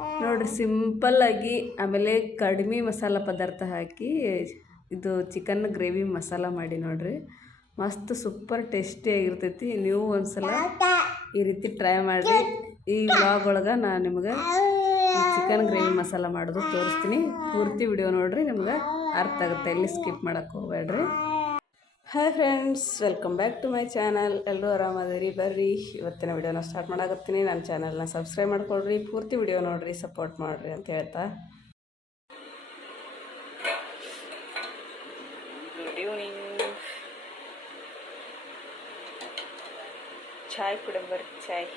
ನೋಡಿರಿ ಸಿಂಪಲ್ಲಾಗಿ ಆಮೇಲೆ ಕಡಿಮೆ ಮಸಾಲ ಪದಾರ್ಥ ಹಾಕಿ ಇದು ಚಿಕನ್ ಗ್ರೇವಿ ಮಸಾಲ ಮಾಡಿ ನೋಡಿರಿ, ಮಸ್ತ್ ಸೂಪರ್ ಟೇಸ್ಟಿಯಾಗಿರ್ತೈತಿ. ನೀವು ಒಂದ್ಸಲ ಈ ರೀತಿ ಟ್ರೈ ಮಾಡಿರಿ. ಈ ವ್ಲಾಗ್ ಒಳಗೆ ನಾನು ನಿಮ್ಗೆ ಈ ಚಿಕನ್ ಗ್ರೇವಿ ಮಸಾಲ ಮಾಡೋದು ತೋರಿಸ್ತೀನಿ. ಪೂರ್ತಿ ವಿಡಿಯೋ ನೋಡಿರಿ, ನಿಮ್ಗೆ ಅರ್ಥ ಆಗುತ್ತೆ, ಎಲ್ಲಿ ಸ್ಕಿಪ್ ಮಾಡೋಕ್ಕೆ ಹೋಗ್ಬೇಡ್ರಿ. Hi friends, welcome back to my channel. ಎಲ್ಲರೂ ಆರಾಮದಿರಿ. ಬರ್ರಿ ಇವತ್ತಿನ ವಿಡಿಯೋನ ಸ್ಟಾರ್ಟ್ ಮಾಡಾಕತ್ತೀನಿ. ನನ್ನ ಚಾನಲ್ನ ಸಬ್ಸ್ಕ್ರೈಬ್ ಮಾಡ್ಕೊಳ್ರಿ, ಪೂರ್ತಿ ವಿಡಿಯೋ ನೋಡಿರಿ, ಸಪೋರ್ಟ್ ಮಾಡಿರಿ ಅಂತ ಹೇಳ್ತಾ, ಗುಡ್ ಈವ್ನಿಂಗ್. ಚಾಯ್ ಕೂಡ ಬರ್ರಿ, ಚಾಯ್.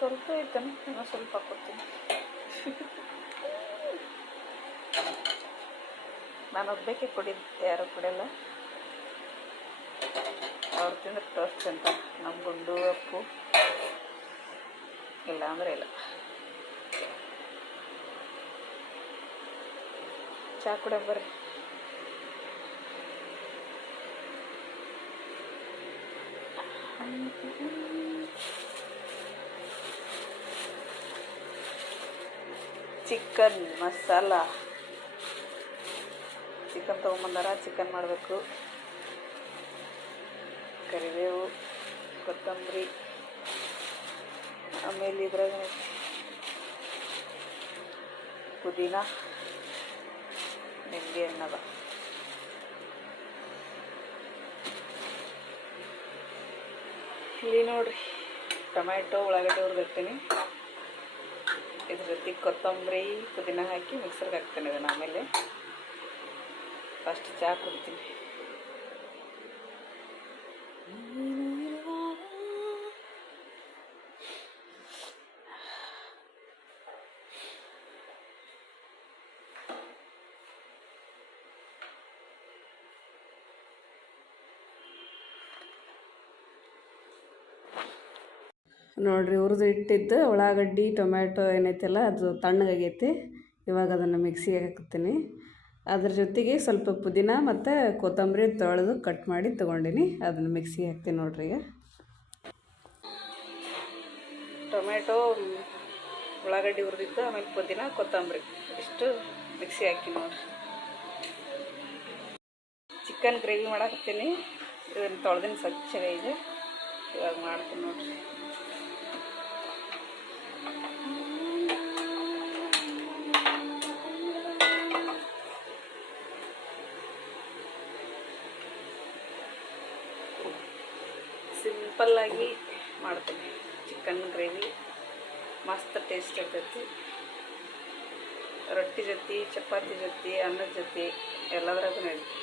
ಸ್ವಲ್ಪ ಐತಾನೆ, ಇನ್ನೂ ಸ್ವಲ್ಪ ಹಾಕ್ಕೊಡ್ತೀನಿ. ನಾನು ಒಬ್ಬಕ್ಕೆ ಕುಡಿದ್ದೆ, ಯಾರು ಕುಡಿಯಲ್ಲ. ಅವ್ರು ತಿಂದ್ರೆ ಟೋಸ್ಟ್ ಅಂತ, ನಮ್ಮ ಗುಂಡು ಅಪ್ಪು ಇಲ್ಲ ಅಂದರೆ ಇಲ್ಲ. ಚಹಾ ಕೂಡ ಬರ್ರಿ. ಚಿಕನ್ ಮಸಾಲ, ಚಿಕನ್ ತೊಗೊಂಬಂದಾರ, ಚಿಕನ್ ಮಾಡಬೇಕು. ಕರಿಬೇವು, ಕೊತ್ತಂಬರಿ, ಆಮೇಲೆ ಇದ್ರಾಗ ಪುದೀನ, ನಿಂಬೆ ಹಣ್ಣದ. ಇಲ್ಲಿ ನೋಡ್ರಿ, ಟೊಮ್ಯಾಟೊ, ಉಳ್ಳಾಗಡ್ಡೆ ಹುರಿದಿರ್ತೀನಿ. ಇದ್ರ ಜೊತೆ ಕೊತ್ತಂಬರಿ, ಪುದೀನ ಹಾಕಿ ಮಿಕ್ಸರ್ಗೆ ಹಾಕ್ತೀನಿ. ಇದನ್ನು ಆಮೇಲೆ ಫಸ್ಟ್ ಚಹಾ ಕುಡಿತೀನಿ. ನೋಡಿರಿ, ಹುರಿದು ಇಟ್ಟಿದ್ದು ಉಳ್ಳಾಗಡ್ಡಿ, ಟೊಮ್ಯಾಟೊ ಏನೈತಲ್ಲ ಅದು ತಣ್ಣಗಾಗೈತಿ. ಇವಾಗ ಅದನ್ನು ಮಿಕ್ಸಿಗೆ ಹಾಕ್ತೀನಿ. ಅದ್ರ ಜೊತೆಗೆ ಸ್ವಲ್ಪ ಪುದೀನ ಮತ್ತು ಕೊತ್ತಂಬರಿ ತೊಳೆದು ಕಟ್ ಮಾಡಿ ತೊಗೊಂಡಿನಿ, ಅದನ್ನು ಮಿಕ್ಸಿಗೆ ಹಾಕ್ತೀನಿ. ನೋಡ್ರಿ, ಈಗ ಟೊಮ್ಯಾಟೊ, ಉಳ್ಳಾಗಡ್ಡಿ ಹುರಿದಿದ್ದು, ಆಮೇಲೆ ಪುದೀನ, ಕೊತ್ತಂಬರಿ ಇಷ್ಟು ಮಿಕ್ಸಿ ಹಾಕಿ ನೋಡ್ರಿ. ಚಿಕನ್ ಗ್ರೇವಿ ಮಾಡಾಕತ್ತೀನಿ. ಇದನ್ನು ತೊಳೆದಿನ ಸ್ವಚ್ಛಗೆ ಇದೆ. ಇವಾಗ ಮಾಡ್ತೀನಿ ನೋಡ್ರಿ. ಸಿಂಪಲ್ಲಾಗಿ ಮಾಡ್ತೀನಿ ಚಿಕನ್ ಗ್ರೇವಿ, ಮಸ್ತ್ ಟೇಸ್ಟ್ ಇರ್ತೈತಿ. ರೊಟ್ಟಿ ಜೊತೆ, ಚಪಾತಿ ಜೊತೆ, ಅನ್ನದ ಜೊತೆ ಎಲ್ಲದ್ರಾಗೂ ನಡೀತೈತಿ.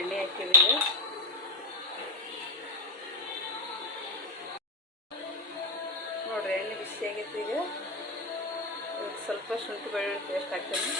ಎಣ್ಣೆ ಹಾಕಿದ್ದೀವಿ. ನೋಡ್ರಿ, ಎಣ್ಣೆ ಬಿಸಿ ಆಗೈತಿ. ಈಗ ಸ್ವಲ್ಪ ಶುಂಠಿ ಬೆಳ್ಳುಳ್ಳಿ ಪೇಸ್ಟ್ ಹಾಕ್ತೀನಿ.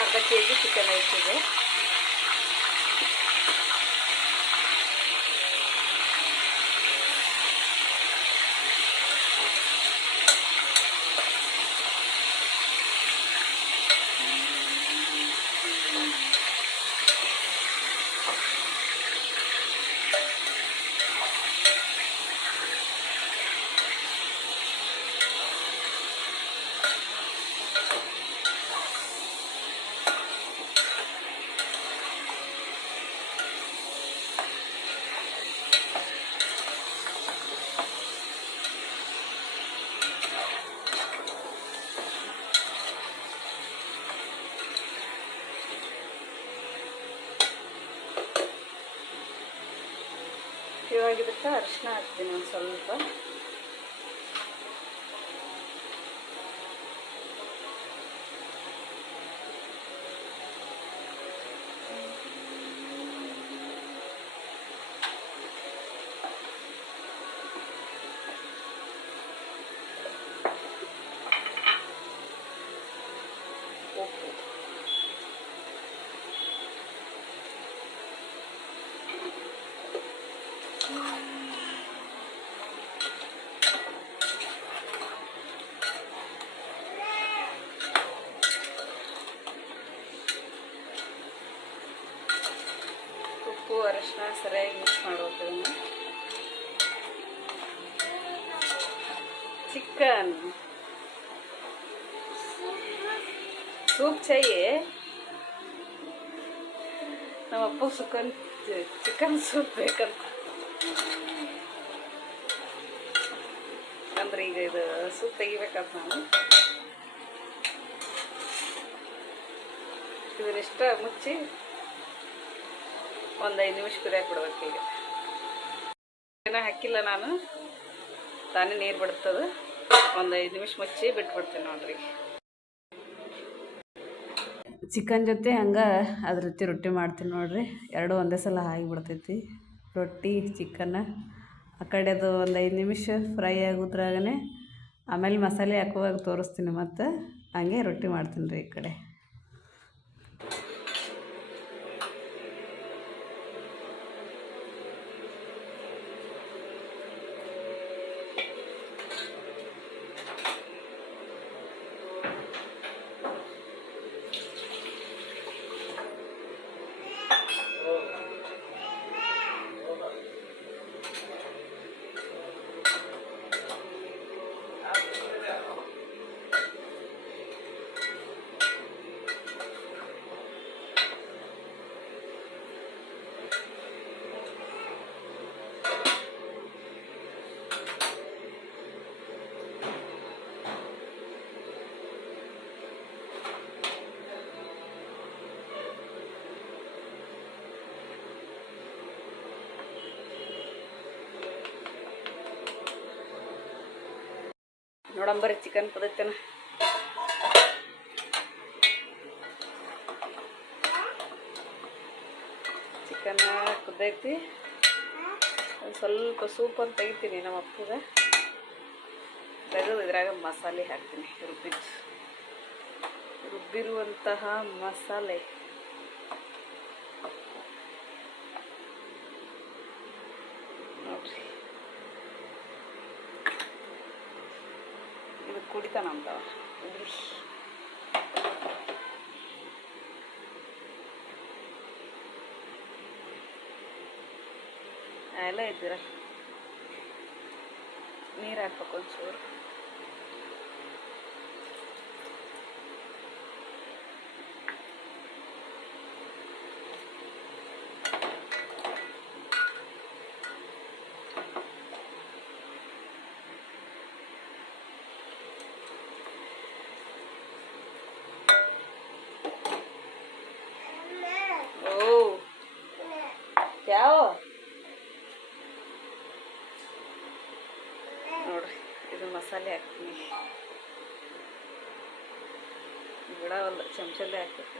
ಅರ್ಧ ಕೆಜಿ ಚಿಕನ್ ಐತಿದೆ. ಅರಿಶಿನ ಹಾಕ್ತೀನಿ ಒಂದು ಸ್ವಲ್ಪ. ಉಪ್ಪು ಅರಿಶಿನ ಸರಿಯಾಗಿ ಮಿಕ್ಸ್ ಮಾಡ್ಬೇಕು. ಚಿಕನ್ ಸೂಪ್ चाहिए. ನಮ್ಮ ಅಪ್ಪ ಚಿಕನ್ ಸೂಪ್ ಬೇಕಂತ ಅಂದ್ರೆ ಈಗ ಇದು ಸೂಪ್ ತೆಗಿಬೇಕಂತ ನಾನು ಇದನ್ನಿಷ್ಟ ಮುಚ್ಚಿ ಒಂದು 5 ನಿಮಿಷ ಕುದಿಯಕ್ಕೆ ಬಿಡ್ಬೇಕು. ಈಗ ಏನೋ ಹಾಕಿಲ್ಲ ನಾನು, ತಾನೇ ನೀರು ಬಿಡ್ತದೆ. ಒಂದು 5 ನಿಮಿಷ ಮುಚ್ಚಿ ಬಿಟ್ಬಿಡ್ತೀನಿ ನೋಡ್ರಿ. ಚಿಕನ್ ಜೊತೆ ಹಂಗೆ ಅದ್ರ ಜೊತೆ ರೊಟ್ಟಿ ಮಾಡ್ತೀನಿ ನೋಡ್ರಿ. ಎರಡು ಒಂದೇ ಸಲ ಆಗಿಬಿಡ್ತೈತಿ. ರೊಟ್ಟಿ ಚಿಕನ್ನ ಆ ಕಡೆದು ಒಂದು 5 ನಿಮಿಷ ಫ್ರೈ ಆಗೋದ್ರಾಗೇ ಆಮೇಲೆ ಮಸಾಲೆ ಹಾಕುವಾಗ ತೋರಿಸ್ತೀನಿ. ಮತ್ತು ಹಂಗೆ ರೊಟ್ಟಿ ಮಾಡ್ತೀನಿ ರೀ ಈ ಕಡೆ. ನೋಡಂಬರಿ ಚಿಕನ್ ಕುದೈತೇನ. ಚಿಕನ್ ಕುದೈತಿ. ಒಂದು ಸ್ವಲ್ಪ ಸೂಪ್ ಅಂತ ತೆಗಿತೀನಿ ನಮ್ಮ ಅಪ್ಪಗೆ. ತೆಗೆದು ಇದ್ರಾಗ ಮಸಾಲೆ ಹಾಕ್ತೀನಿ. ರುಬ್ಬಿರುವಂತಹ ಮಸಾಲೆ ನೋಡ್ರಿ. ಇದು ಕುಡಿತಾನಂತವ ಉದ್ರಿ. ಎಲ್ಲ ಇದ್ದೀರ ನೀರು ಹಾಕ್ಬೇಕು ಒಂಚೂರು. ನೋಡ್ರಿ ಇದು ಮಸಾಲೆ ಹಾಕ್ತೀನಿ. ಬಿಡವಲ್ಲ, ಚಮಚಲ್ಲೇ ಹಾಕ್ಬೇಕು.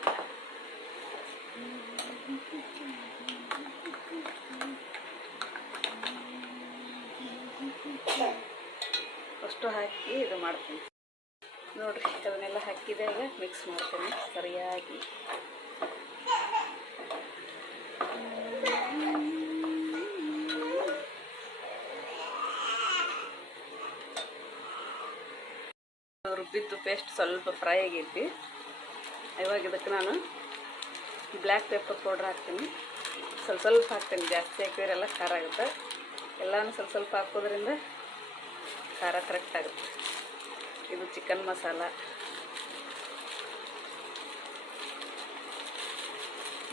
ಅಷ್ಟು ಹಾಕಿ ಇದು ಮಾಡ್ತೀನಿ ನೋಡ್ರಿ. ಅದನ್ನೆಲ್ಲ ಹಾಕಿದಾಗ ಮಿಕ್ಸ್ ಮಾಡ್ತೀನಿ ಸರಿಯಾಗಿ. ರುಬ್ಬಿದ್ದು ಪೇಸ್ಟ್ ಸ್ವಲ್ಪ ಫ್ರೈ ಆಗೈತಿ. ಇವಾಗ ಇದಕ್ಕೆ ನಾನು ಬ್ಲ್ಯಾಕ್ ಪೆಪ್ಪರ್ ಪೌಡ್ರ್ ಹಾಕ್ತೀನಿ. ಸ್ವಲ್ಪ ಹಾಕ್ತೀನಿ, ಜಾಸ್ತಿ ಹಾಕಿದ್ರೆ ಎಲ್ಲ ಖಾರ ಆಗುತ್ತೆ. ಎಲ್ಲನೂ ಸ್ವಲ್ಪ ಹಾಕೋದ್ರಿಂದ ಖಾರ ಕರೆಕ್ಟ್ ಆಗುತ್ತೆ. ಇದು ಚಿಕನ್ ಮಸಾಲ.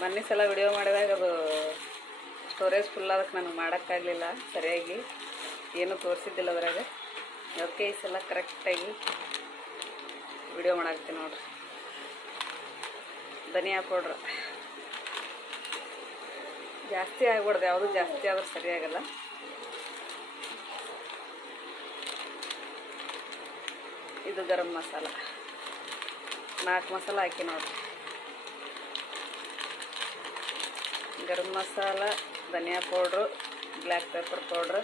ಮೊನ್ನೆ ಸಲ ವಿಡಿಯೋ ಮಾಡಿದಾಗ ಅದು ಸ್ಟೋರೇಜ್ ಫುಲ್ ಅದಕ್ಕೆ ನನಗೆ ಮಾಡೋಕ್ಕಾಗಲಿಲ್ಲ ಸರಿಯಾಗಿ, ಏನೂ ತೋರಿಸಿದ್ದಿಲ್ಲ ಅದ್ರಾಗ. ಅದಕ್ಕೆ ಈ ಸಲ ಕರೆಕ್ಟಾಗಿ ವಿಡಿಯೋ ಮಾಡಾಕ್ತೀನಿ ನೋಡ್ರಿ. ಧನಿಯಾ ಪೌಡ್ರ್ ಜಾಸ್ತಿ ಆಗ್ಬಾರ್ದು, ಯಾವುದು ಜಾಸ್ತಿ ಆದ್ರೆ ಸರಿಯಾಗಲ್ಲ. ಇದು ಗರಂ ಮಸಾಲ 4 ಮಸಾಲ ಹಾಕಿ ನೋಡಿರಿ. ಗರಂ ಮಸಾಲ, ಧನಿಯಾ ಪೌಡ್ರು, ಬ್ಲ್ಯಾಕ್ ಪೆಪ್ಪರ್ ಪೌಡ್ರು,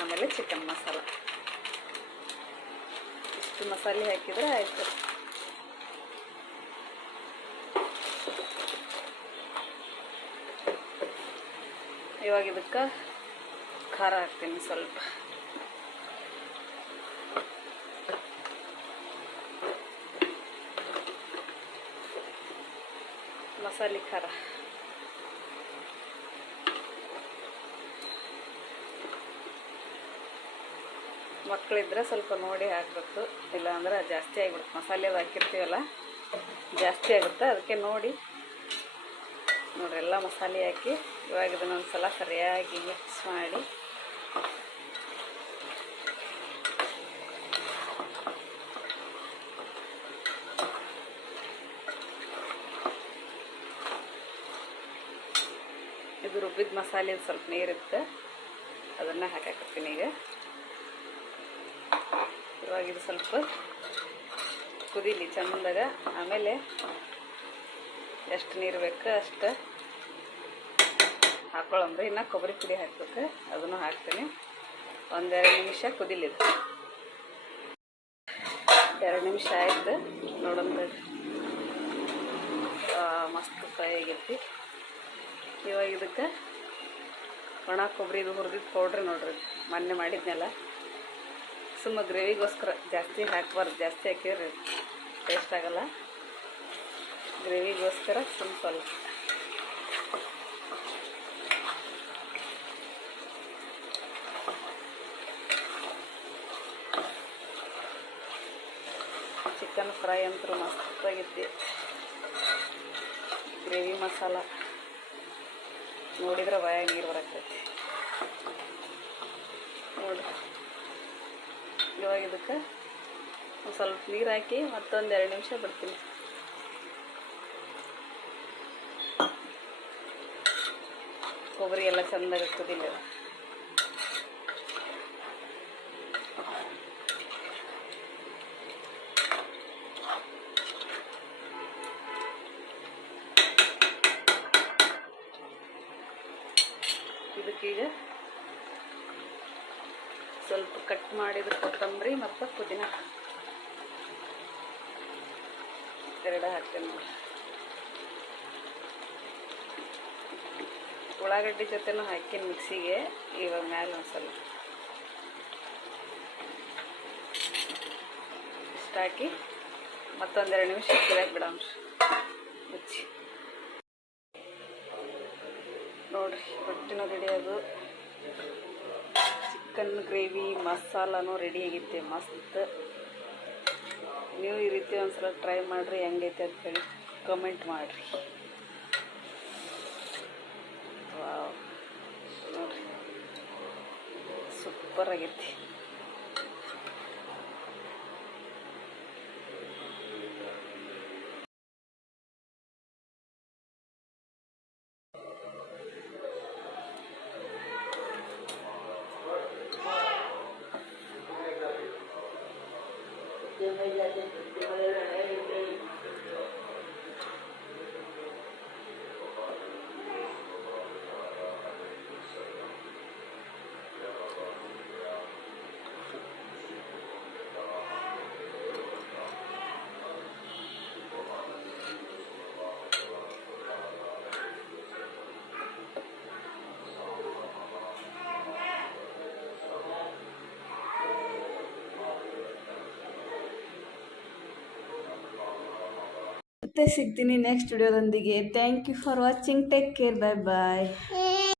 ಆಮೇಲೆ ಚಿಕನ್ ಮಸಾಲ. ಇಷ್ಟು ಮಸಾಲೆ ಹಾಕಿದರೆ ಆಯಿತು. ಇವಾಗ ಇದಕ್ಕೆ ಖಾರ ಹಾಕ್ತೀನಿ ಸ್ವಲ್ಪ. ಮಸಾಲೆ ಖಾರ ಮಕ್ಕಳಿದ್ರೆ ಸ್ವಲ್ಪ ನೋಡಿ ಹಾಕಬೇಕು, ಇಲ್ಲಾಂದ್ರೆ ಜಾಸ್ತಿ ಆಗಿಬಿಡುತ್ತೆ. ಮಸಾಲೆ ಹಾಕಿರ್ತೀವಲ್ಲ ಜಾಸ್ತಿ ಆಗುತ್ತೆ, ಅದಕ್ಕೆ ನೋಡಿರಿ ಎಲ್ಲ ಮಸಾಲೆ ಹಾಕಿ ಇವಾಗ ಇದನ್ನೊಂದು ಸಲ ಸರಿಯಾಗಿ ಮಿಕ್ಸ್ ಮಾಡಿ ಇದು ರುಬ್ಬಿದ ಮಸಾಲೆ ಸ್ವಲ್ಪ ನೀರಿರುತ್ತೆ, ಅದನ್ನು ಹಾಕಾಕತ್ತೀನಿ ಈಗ. ಇವಾಗ ಇದು ಸ್ವಲ್ಪ ಕುದೀಲಿ ಚಂದಾಗ. ಆಮೇಲೆ ಎಷ್ಟು ನೀರು ಬೇಕು ಅಷ್ಟು ಹಾಕೊಳ್ಳಂದ್ರೆ ಇನ್ನು ಕೊಬ್ಬರಿ ಪುಡಿ ಹಾಕ್ಬೇಕು, ಅದನ್ನು ಹಾಕ್ತೀನಿ. 1-2 ನಿಮಿಷ ಕುದಿಲಿದು. 2 ನಿಮಿಷ ಆಯ್ತು ನೋಡೋಣ. ಮಸ್ತ್ ಫ್ರೈ ಆಗೈತಿ. ಇವಾಗ ಇದಕ್ಕೆ ಒಣ ಕೊಬ್ಬರಿದು ಹುರಿದಿದ್ದು ಪೌಡ್ರ್ ನೋಡ್ರಿ, ಮೊನ್ನೆ ಮಾಡಿದ್ನೆಲ್ಲ. ಸುಮ್ಮ ಗ್ರೇವಿಗೋಸ್ಕರ ಜಾಸ್ತಿ ಹಾಕಬಾರ್ದು, ಜಾಸ್ತಿ ಹಾಕಿದ್ರೆ ಟೇಸ್ಟ್ ಆಗಲ್ಲ. ಗ್ರೇವಿಗೋಸ್ಕರ ಸ್ವಲ್ಪ ಚಿಕನ್ ಫ್ರೈ ಅಂತೂ ಮಸ್ತಾಗೈತಿ. ಗ್ರೇವಿ ಮಸಾಲ ನೋಡಿದ್ರೆ ಬಾಯಾಗ ನೀರು ಬರಾಕೈತಿ ನೋಡಿ. ಇವಾಗ ಇದಕ್ಕೆ ಒಂದು ಸ್ವಲ್ಪ ನೀರು ಹಾಕಿ ಮತ್ತೊಂದು 2 ನಿಮಿಷ ಬಿಡ್ತೀನಿ. ಕೊಬ್ಬರಿ ಎಲ್ಲ ಚೆಂದಾಗಿ ಕುದಿಲ್ಲ. ಇದಕ್ಕೀಗ ಸ್ವಲ್ಪ ಕಟ್ ಮಾಡಿದ ಕೊತ್ತಂಬರಿ ಮತ್ತು ಪುದೀನ 2 ಹಾಕ್ತೇನೆ ನೋಡಿ. ಉಳ್ಳಾಗಡ್ಡಿ ಜೊತೆನೂ ಹಾಕಿನ ಮಿಕ್ಸಿಗೆ. ಇವಾಗ ಮ್ಯಾಲೆ ಒಂದು ಸ್ವಲ್ಪ ಇಷ್ಟು ಹಾಕಿ ಮತ್ತೊಂದು 2 ನಿಮಿಷ ಕುದಿಯಕ್ಕೆ ಬಿಡೋಣ ಮುಚ್ಚಿ. ನೋಡಿರಿ ರೊಟ್ಟಿನೂ ರೆಡಿಯಾದು, ಚಿಕನ್ ಗ್ರೇವಿ ಮಸಾಲನೂ ರೆಡಿ ಆಗೈತೆ ಮಸ್ತ್. ನೀವು ಈ ರೀತಿ ಒಂದ್ಸಲ ಟ್ರೈ ಮಾಡಿರಿ, ಹೆಂಗೈತೆ ಅಂತೇಳಿ ಕಮೆಂಟ್ ಮಾಡಿರಿ. ವಾವ್ ನೋಡಿರಿ ಸೂಪರ್ ಆಗೈತಿ. ಮತ್ತೆ ಸಿಗ್ತೀನಿ ನೆಕ್ಸ್ಟ್ ವಿಡಿಯೋದೊಂದಿಗೆ. Thank you for watching. Take care. Bye bye.